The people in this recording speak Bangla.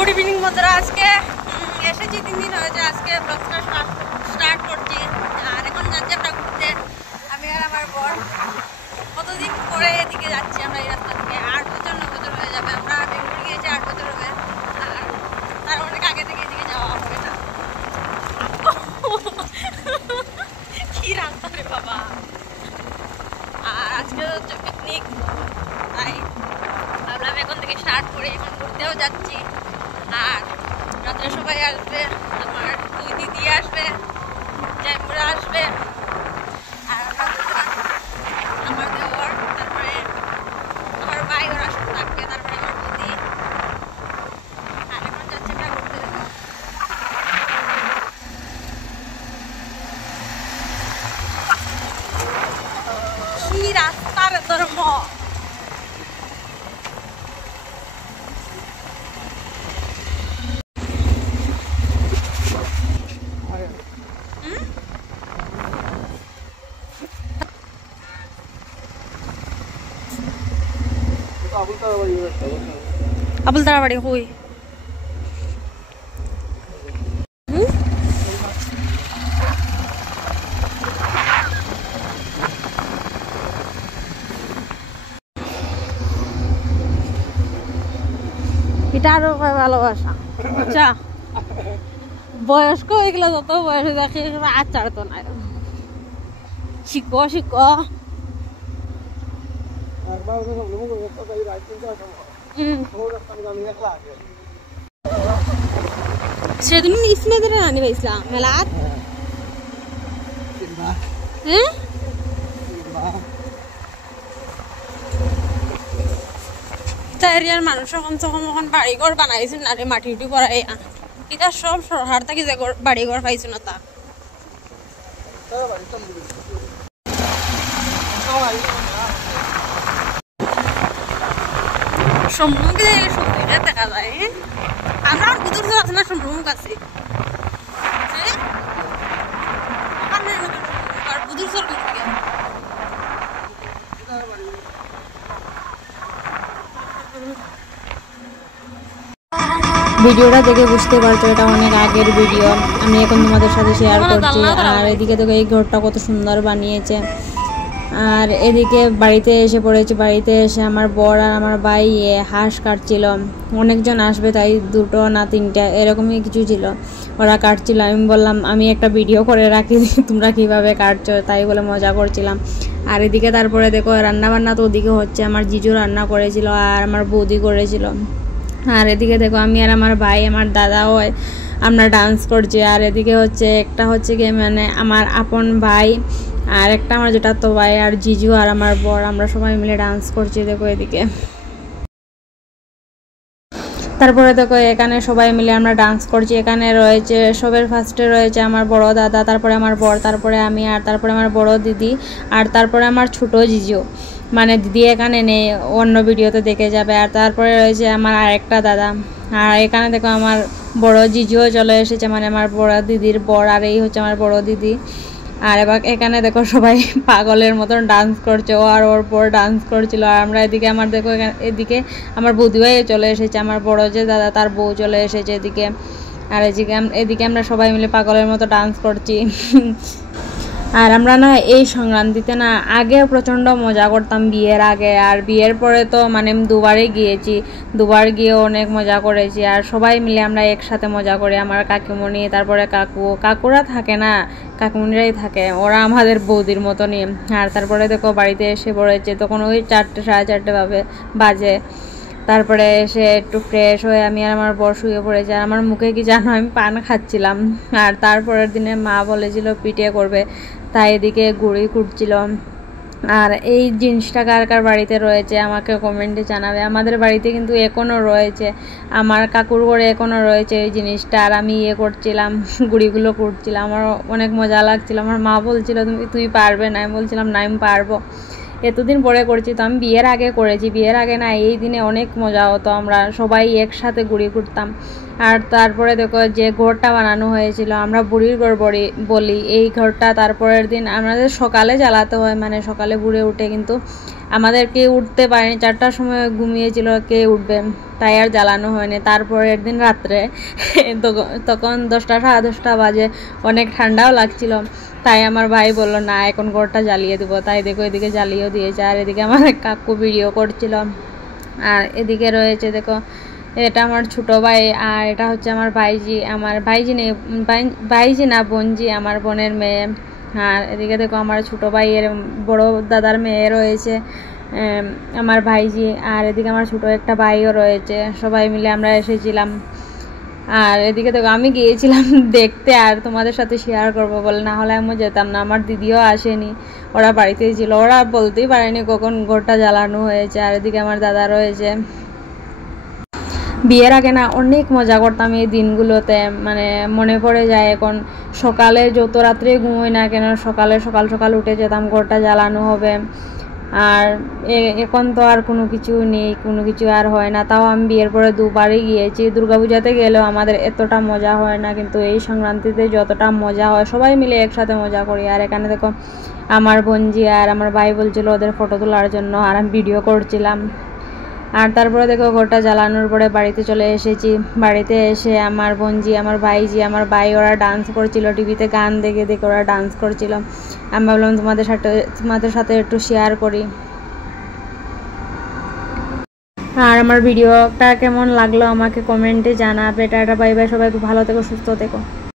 গুড ইভিনিং বন্ধুরা, আজকে এসেছি 3 দিন হয়েছে। আজকে ব্লগটা স্টার্ট করছি আর এখন যাচ্ছি আমরা ঘুরতে। আমি আর আমার বর কতদিন পরে এদিকে যাচ্ছি আমরা এই রাস্তা থেকে। 8 বছর 9 বছর হয়ে যাবে। আমরা বেঙ্গল গিয়েছি 8 বছর হবে, আর তার অনেক আগে থেকে এদিকে যাওয়া হবে না। কি রাস্তা রে বাবা! আর আজকে হচ্ছে পিকনিক, তাই ভাবলাম এখন থেকে স্টার্ট করে এখন ঘুরতেও যাচ্ছি। আর রাত্রে সবাই আসবে, আমার 2 দিদি আসবে, জাইমুরা আসবে, আর আমার দেওয়ার, তারপরে আমার ভাই ওরা সব থাকবে, তারপরে আমার দিদি। আর এখন যাচ্ছি আমরা ঘুরতে। কি রাস্তার ধর্ম! আবুল তারা বাড়ি কই? এটা আরো ভালোবাসা। আচ্ছা, বয়স্ক হয়ে গেলে যত বয়সে দেখে আচার তো নাই। শিখো শিখো। সেদিন ইসমেদের রানি পাইছিলাম মেলাত। হ্যাঁ, এরিয়ার মানুষ কমসে কম এখন বাড়িঘর বানাইছে না রে, মাটি উঠি পড়াই। এটা সব সরকার থাকি যে বাড়িঘর পাইছো না তা। সম্মুখে সুন্দর দেখা যায়। আমরা বুধুর ঘর আছে না, সম্মুখ আছে বুধুর ঘর। ভিডিওটা দেখে বুঝতে পারছো এটা অনেক আগের ভিডিও, আমি এখন তোমাদের সাথে শেয়ার করছি। আর এদিকে দেখো এই ঘরটা কত সুন্দর বানিয়েছে। আর এদিকে বাড়িতে এসে পড়েছি। বাড়িতে এসে আমার বর আর আমার ভাই হাঁস কাটছিল। অনেকজন আসবে তাই 2টো না 3টা এরকমই কিছু ছিল, ওরা কাটছিল। আমি বললাম আমি একটা ভিডিও করে রাখি তোমরা কিভাবে কাটছো, তাই বলে মজা করছিলাম। আর এদিকে তারপরে দেখো রান্না বান্না তো ওদিকে হচ্ছে। আমার জিজু রান্না করেছিল আর আমার বৌদি করেছিল। আর এদিকে দেখো আমি আর আমার ভাই, আমার দাদাও আমরা ডান্স করছি। আর এদিকে হচ্ছে একটা হচ্ছে কি মানে আমার আপন ভাই, আর একটা আমার যেটা তো ভাই, আর জিজু আর আমার বর, আমরা সবাই মিলে ডান্স করছি। দেখো এদিকে তারপরে দেখো এখানে সবাই মিলে আমরা ডান্স করছি। এখানে রয়েছে সবের ফার্স্টে রয়েছে আমার বড় দাদা, তারপরে আমার বর, তারপরে আমি, আর তারপরে আমার বড় দিদি, আর তারপরে আমার ছোট জিজু। মানে দিদি এখানে নেই, অন্য ভিডিওতে দেখে যাবে। আর তারপরে রয়েছে আমার আরেকটা দাদা। আর এখানে দেখো আমার বড় জিজুও চলে এসেছে, মানে আমার বড় দিদির বর, আর এই হচ্ছে আমার বড় দিদি। আর এবার এখানে দেখো সবাই পাগলের মতন ডান্স করছে, ও আর ওর বর ডান্স করছিল। আর আমরা এদিকে আমার দেখো এদিকে আমার বৌদিভাই চলে এসেছে, আমার বড় যে দাদা তার বউ চলে এসেছে এদিকে। আর এদিকে আমরা সবাই মিলে পাগলের মতো ডান্স করছি। আর আমরা না এই সংক্রান্তিতে না আগে প্রচণ্ড মজা করতাম বিয়ের আগে, আর বিয়ের পরে তো মানে 2বারই গিয়েছি, 2বার গিয়ে অনেক মজা করেছি। আর সবাই মিলে আমরা একসাথে মজা করি। আমার কাকিমণি, তারপরে কাকুরা থাকে না, কাকিমণিরাই থাকে, ওরা আমাদের বৌদির মতনই। আর তারপরে দেখো বাড়িতে এসে পড়েছে, তখন ওই 4টে 4:30 বাজে। তারপরে এসে একটু ফ্রেশ হয়ে আমি আর আমার বর শুয়ে পড়েছি। আর আমার মুখে কি জানো, আমি পান খাচ্ছিলাম। আর তারপরের দিনে মা বলেছিল পিঠে করবে, তাই এদিকে গুড়ি কুটছিল। আর এই জিনিসটা কার কার বাড়িতে রয়েছে আমাকে কমেন্টে জানাবে। আমাদের বাড়িতে কিন্তু এখনও রয়েছে, আমার কাকুর ঘরে এখনও রয়েছে এই জিনিসটা। আর আমি করছিলাম, গুড়িগুলো কুটছিলাম, আমার অনেক মজা লাগছিল। আমার মা বলছিল তুই পারবে না, আমি বলছিলাম না আমি পারবো। এতদিন পরে করছি তো, আমি বিয়ের আগে করেছি। বিয়ের আগে না এই দিনে অনেক মজা হতো, আমরা সবাই একসাথে গুড়ি কুটতাম। আর তারপরে দেখো যে ঘরটা বানানো হয়েছিল, আমরা বুড়ির ঘর বলি এই ঘরটা। তারপরের দিন আমাদের সকালে জ্বালাতে হয়, মানে সকালে বুড়ে উঠে কিন্তু আমাদেরকে উঠতে পারেনি, 4টার সময় ঘুমিয়েছিল, কে উঠবে, তাই আর জ্বালানো হয়নি। তারপরের দিন রাত্রে তখন 10টা 10:30 বাজে, অনেক ঠান্ডাও লাগছিল, তাই আমার ভাই বলল না এখন ঘরটা জ্বালিয়ে দেবো। তাই দেখো এদিকে জ্বালিয়েও দিয়েছে। আর এদিকে আমার কাকু ভিডিও করছিল। আর এদিকে রয়েছে দেখো, এটা আমার ছোট ভাই, আর এটা হচ্ছে আমার ভাইজি, আমার ভাইজি না বোনজি, আমার বোনের মেয়ে। আর এদিকে দেখো আমার ছোট ভাইয়ের বড় দাদার মেয়ে রয়েছে, আমার ভাইজি। আর এদিকে আমার ছোট একটা ভাইও রয়েছে, সবাই মিলে আমরা এসেছিলাম। আর এদিকে দেখো আমি গিয়েছিলাম দেখতে আর তোমাদের সাথে শেয়ার করবো বলে, না হলে আমি যেতাম না। আমার দিদিও আসেনি, ওরা বাড়িতেই ছিল, ওরা বলতেই পারেনি কখন ঘরটা জ্বালানো হয়েছে। আর এদিকে আমার দাদা রয়েছে। বিয়ের আগে না অনেক মজা করতাম এই দিনগুলোতে, মানে মনে পড়ে যায় এখন। সকালে যত রাত্রে ঘুমোই না কেন, সকাল সকাল উঠে যেতাম, ঘরটা জ্বালানো হবে। আর এখন তো আর কোনো কিছু নেই, কোনো কিছু আর হয় না। তাও আমি বিয়ের পরে 2বারই গিয়েছি। দুর্গাপূজাতে গেলেও আমাদের এতটা মজা হয় না, কিন্তু এই সংক্রান্তিতে যতটা মজা হয় সবাই মিলে একসাথে মজা করি। আর এখানে দেখো আমার বোনজি আর আমার ভাই বলছিল ওদের ফটো তোলার জন্য, আর আমি ভিডিও করছিলাম। আর তারপরে দেখো ঘরটা জ্বালানোর পরে বাড়িতে চলে এসেছি। বাড়িতে এসে আমার বোনজি, আমার ভাইজি, আমার ভাই ওরা ডান্স করছিল, টিভিতে গান দেখে দেখে ওরা ডান্স করছিল। আমি ভাবলাম তোমাদের সাথে একটু শেয়ার করি। আর আমার ভিডিওটা কেমন লাগলো আমাকে কমেন্টে জানাবে। টাটা বাই বাই, সবাই খুব ভালো থেকো, সুস্থ থেকো।